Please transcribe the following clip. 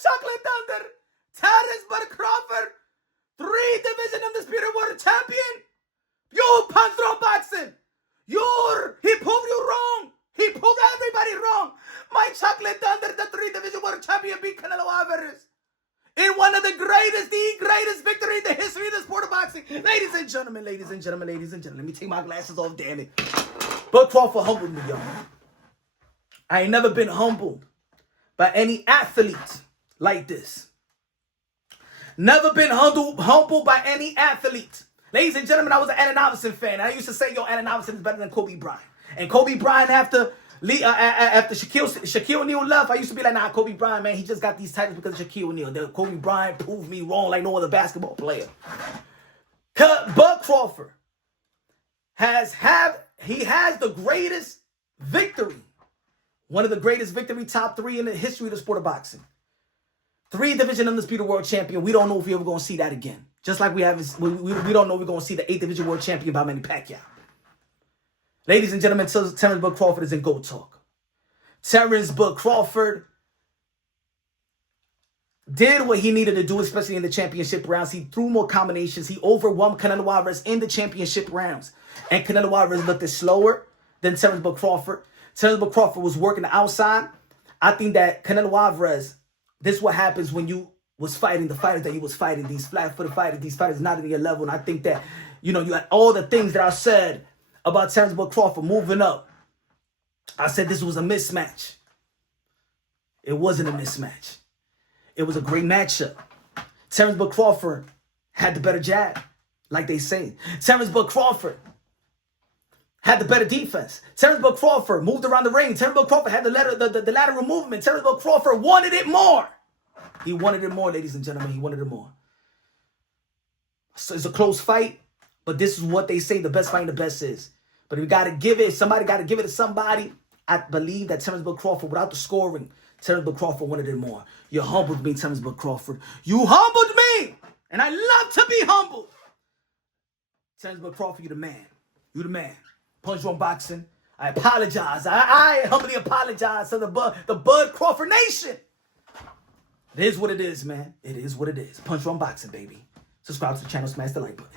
Chocolate Thunder, Terence Crawford, 3-division undisputed world champion. You punch throw boxing. He proved you wrong. He proved everybody wrong. My Chocolate Thunder, the 3-division world champion, beat Canelo Alvarez in one of the greatest victory in the history of the sport of boxing. Ladies and gentlemen, let me take my glasses off, damn it. Bud Crawford humbled me, y'all. I ain't never been humbled by any athlete like this. Never been humbled by any athlete. Ladies and gentlemen, I was an Allen Iverson fan. I used to say, Allen Iverson is better than Kobe Bryant. And Kobe Bryant, after Shaquille O'Neal left, I used to be like, nah, Kobe Bryant, man, he just got these titles because of Shaquille O'Neal. Kobe Bryant proved me wrong like no other basketball player. Bud Crawford has the greatest victory. One of the greatest victory, top 3 in the history of the sport of boxing. 3-division undisputed world champion. We don't know if we're ever going to see that again. Just like we don't know if we're going to see the 8th-division world champion by Manny Pacquiao. Ladies and gentlemen, Terence Bud Crawford is in GOAT talk. Terence Bud Crawford did what he needed to do, especially in the championship rounds. He threw more combinations. He overwhelmed Canelo Alvarez in the championship rounds. And Canelo Alvarez looked slower than Terence Bud Crawford. Terence Bud Crawford was working the outside. I think that Canelo Alvarez, this is what happens when you was fighting the fighters that he was fighting, these flat-footed fighters, these fighters not in your level. And I think that, you had all the things that I said about Terence Bud Crawford moving up. I said this was a mismatch. It wasn't a mismatch. It was a great matchup. Terence Bud Crawford had the better jab, like they say. Terence Bud Crawford had the better defense. Terence Bud Crawford moved around the ring. Terence Bud Crawford had the lateral movement. Terence Bud Crawford wanted it more. He wanted it more, ladies and gentlemen. He wanted it more. So it's a close fight, but this is what they say the best fight the best is. But if you got to give it, somebody got to give it to somebody. I believe that Terence Bud Crawford, without the scoring, Terence Bud Crawford wanted it more. You humbled me, Terence Bud Crawford. You humbled me. And I love to be humbled. Terence Bud Crawford, you the man. You the man. Punch Drunk Boxing. I apologize. I humbly apologize to the Bud Crawford Nation. It is what it is, man. It is what it is. Punch Drunk Boxing, baby. Subscribe to the channel. Smash the like button.